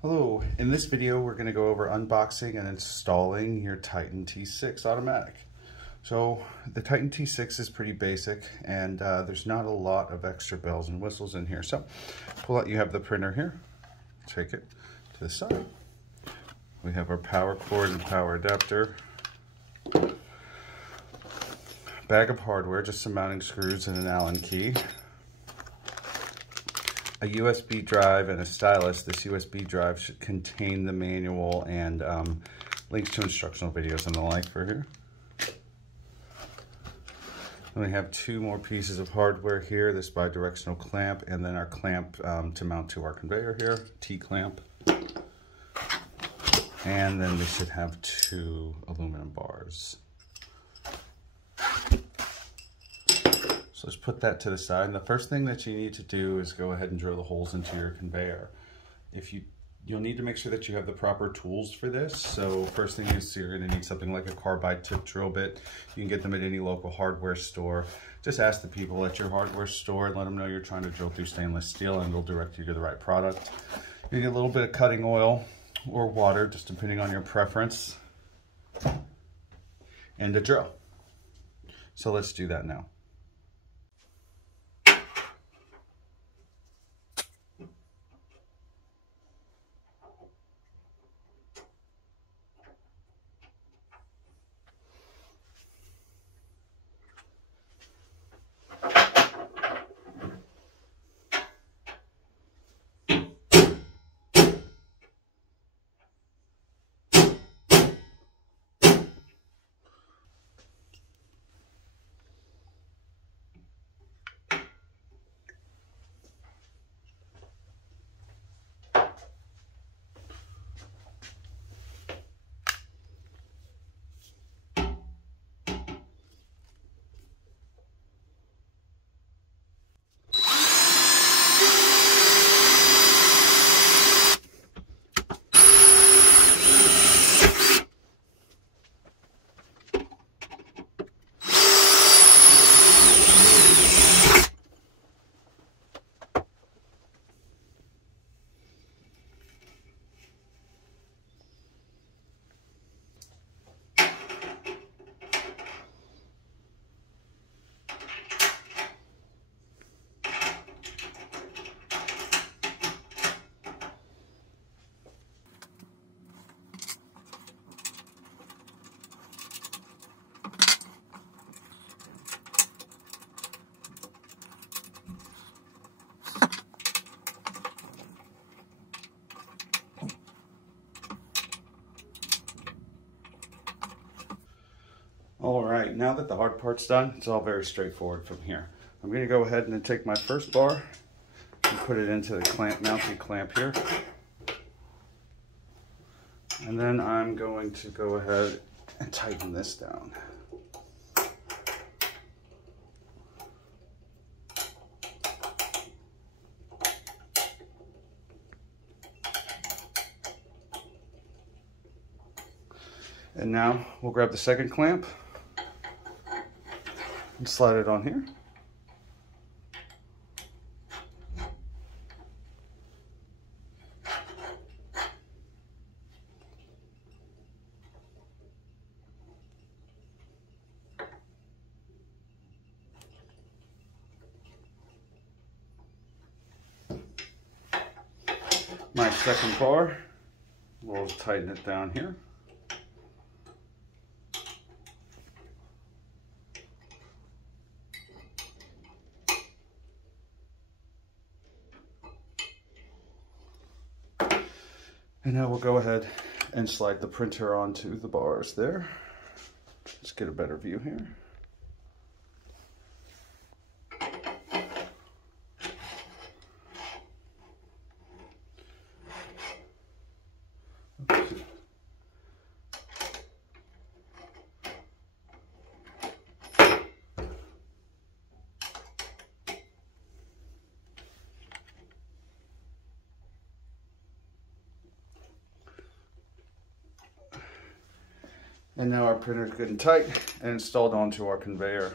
Hello, in this video we're going to go over unboxing and installing your Titan T6 Automatic. So the Titan T6 is pretty basic and there's not a lot of extra bells and whistles in here. So pull out, you have the printer here, take it to the side. We have our power cord and power adapter. Bag of hardware, just some mounting screws and an Allen key. A USB drive and a stylus. This USB drive should contain the manual and links to instructional videos and the like for here. Then we have two more pieces of hardware here, this bi-directional clamp and then our clamp to mount to our conveyor here, T-clamp. And then we should have two aluminum bars. So let's put that to the side. And the first thing that you need to do is go ahead and drill the holes into your conveyor. You'll need to make sure that you have the proper tools for this. So first thing is you're going to need something like a carbide tip drill bit. You can get them at any local hardware store. Just ask the people at your hardware store and let them know you're trying to drill through stainless steel and they'll direct you to the right product. You get a little bit of cutting oil or water, just depending on your preference, and a drill. So let's do that now. All right, now that the hard part's done, it's all very straightforward from here. I'm going to go ahead and then take my first bar and put it into the clamp, mounting clamp here. And then I'm going to go ahead and tighten this down. And now we'll grab the second clamp and slide it on here. My second bar, we'll tighten it down here. And now we'll go ahead and slide the printer onto the bars there. Let's get a better view here. And now our printer is good and tight and installed onto our conveyor.